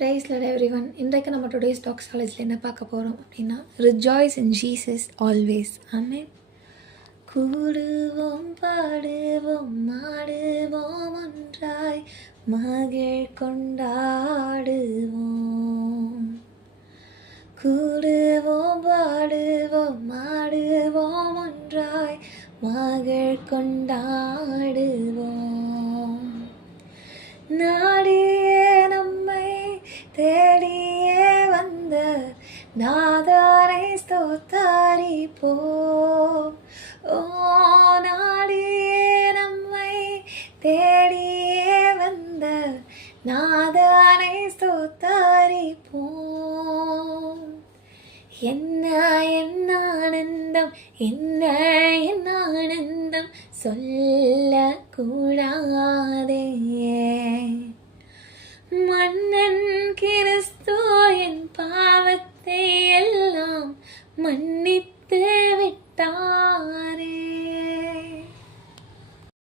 Price Lord everyone. இன்றைக்கு நம்ம today's tax காலேஜில் என்ன பார்க்க போகிறோம் அப்படின்னா, ரிஜாய்ஸ் இன் ஜீசஸ் ஆல்வேஸ். ஆமென். கூடுவோம் பாடுவோம் ஆடுவோம் ஒன்றாய் மகிழ் கொண்டாடுவோம். கூடுவோம் பாடுவோம் ஆடுவோம் ஒன்றாய் மகிழ் கொண்டாடுவோம். நாடியே நம்மை தேடியே வந்த நாதானை ஸ்தோத்தரிப்போம். ஓ, நாடியே நம்மை தேடியே வந்த நாதானை ஸ்தோத்தரிப்போம். என்ன என்ன ஆனந்தம், என்ன என்ன ஆனந்தம் சொல்லக்கூடாதே. மன்னன் கிறிஸ்து என் பாவத்தை எல்லாம் மன்னித்து